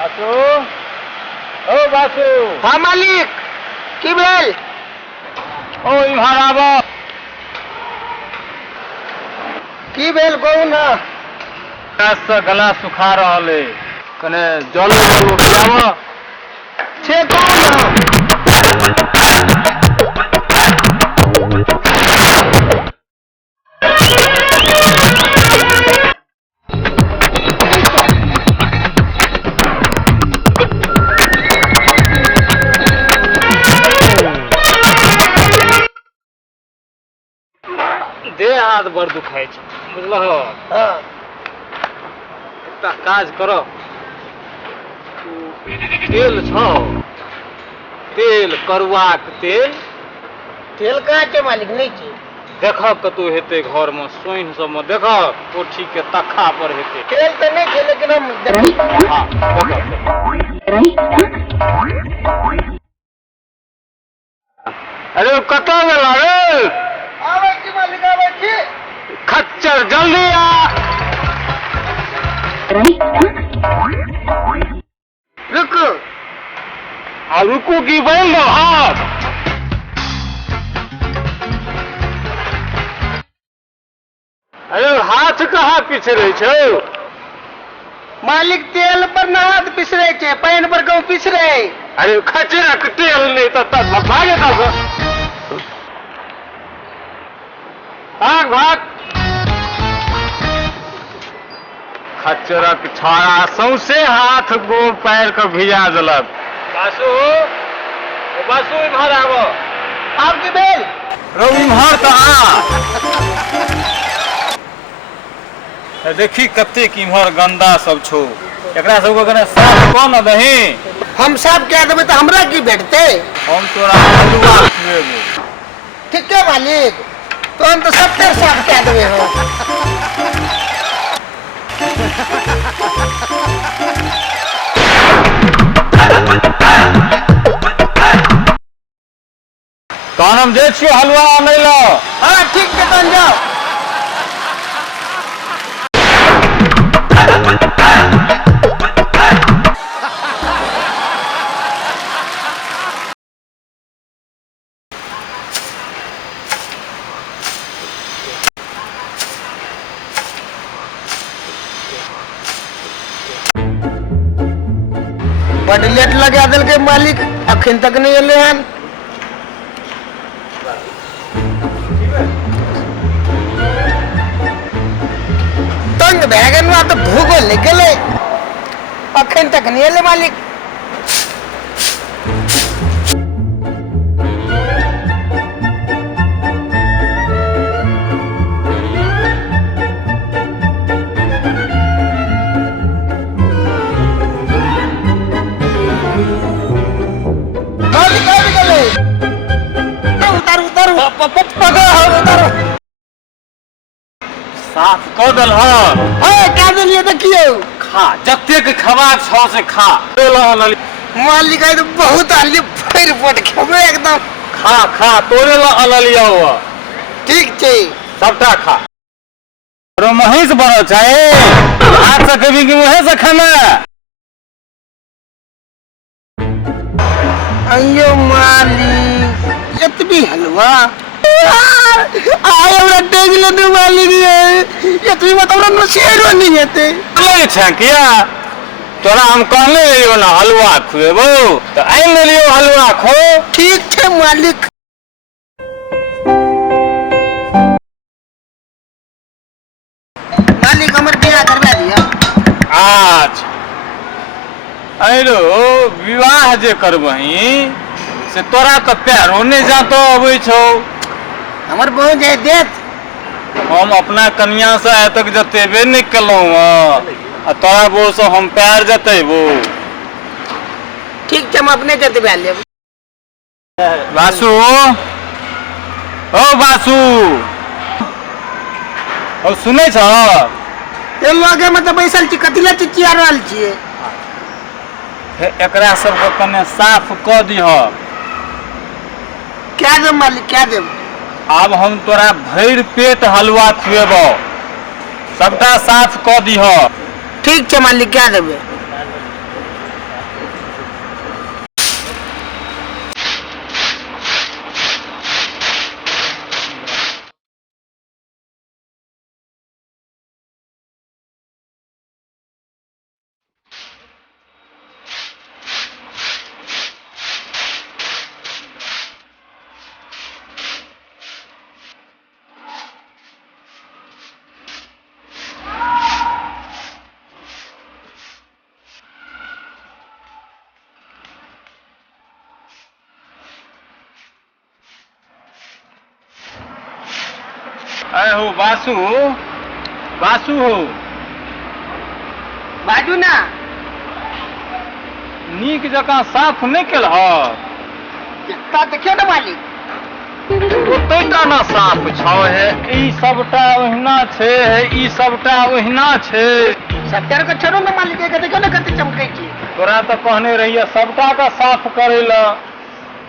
बासु ओ बासु। हाँ मालिक की भेल? ओ इम्हर आब। की भेल कहू ना। से गला सुखा रहल है, कने जल पियाब से कहू ना। देह हाथ बड़ दुखाई छै, बुझलहो। हाँ एकटा काज करो, तेल छौ, तेल करुआक तेल। तेल कहाँ छै मालिक? नहीं छै। देखब कतौ हेतै घर में, सोइन सब में देखब, कोठी के तख्खा पर हेतै। तेल तो नहीं छै लेकिन हम हाँ, अरे कतऽ गेला रे? आबै छी मालिक, आबै छी। खच्चर जल्दी आ। रुकू। आ रुकू की बोल दो हाथ। अरे हाथ कहाँ पिछड़े छौ? मालिक तेल पर ना हाथ पिसरे छै, पानी पर कहूँ पिसरे। अरे खच्चर तेल नहीं तो भागे था। भाग भाग। खच्चरक छाड़ा सौंसे हाथ गोड़ पैर के भिजा देलक। बासु बासु इम्हर आब। आपकी बेल रो इम्हर तो आ। देखी कतेक इम्हर गंदा सब छौ, एकरा सबके कने साफ कऽ न दही। हम साफ कह देबै तो हमरा की भेटते? हम तोरा हलवा खुएबो। ठीक है मालिक, तो हम तो सबके साफ कह देवे हो। तहन हम जाइ छियै हलवा आनै लए। हाँ ठीक है, तहन जाओ। बड़ लेट लगा दिल के मालिक, अखन तक नहीं एले हन। तंग भैगन तो भूगो निकले, अखन तक नहीं एले मालिक। साफ कऽ देलहन। क्या दिलिए देखियो। खा जतेक खबाक छौ से खा। मालिक आई तो बहुत आली फिर पट खेबे एकदम। खा खा तोरे ला अनलिया हुआ। ठीक छै, सबटा खा। रो महीस बड़ चाहे हाथ से कभी कि मुहे से खाना। अयो मालिक इतनी हलवा आय हमरा देख ले दे मालिक ये तुम बताओ ना शेरो नहीं हेते। ले छै किया तोरा हम कहले रहियो ना हलवा खुएबो तो आइन लियो हलवा खो। ठीक छै मालिक। मालिक हमर बियाह करवा दिया। आज अरो विवाह जे करबही से तोरा तो पैरो नहीं जातो अबै छौ। हमर बहु जाय देत। हम अपना कन्या से आइ तक जतेबे नहीं केलहुँ आ तोरा बोल से हम पैर जतेबो। ठीक छै हम अपने जतबा लेब। बासु ओ बासु ओ सुनै छ? ए लगे में तो बैसल छी, कथिला चिचिया रहल छियै? एकरा सबके कने साफ कऽ दिह। क्या देब मालिक क्या देब? आब हम तोरा भरि पेट हलवा खुएबो, सबटा साफ कऽ दिह। ठीक छै मालिक क्या देबै? बासु बासु हो बाजू ना नीक जकाँ साफ नहीं केलह एकटा देखियो ना मालिक ओतेटा ना साफ छौ है ई सबटा ओहिना छै ई सबटा ओहिना छै सत्तर को छोड़ो ना मालिक के देखियो ना कते चमकै छी तोरा तो कहने रहिए सबटा का साफ करे ला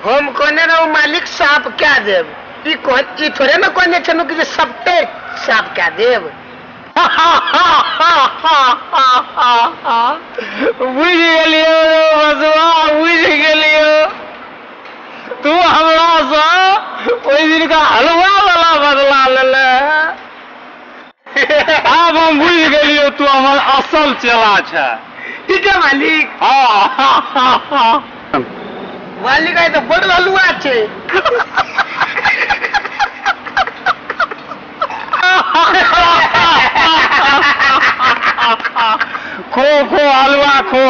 हम कहने रहो मालिक साफ क्या देव ई थोड़े ना कहने छनु कि जे सबटे साफ क्या देव बुझ गेलियो बसवा बुझ गेलियो तू हमरा से ओइ दिन का हलवा वाला बदला लेले अब हम बुझ गेलियो तू हमर असल चेला छै ठीक है मालिक मालिक आए तो बड़ हलवा छे खो खो हलवा खो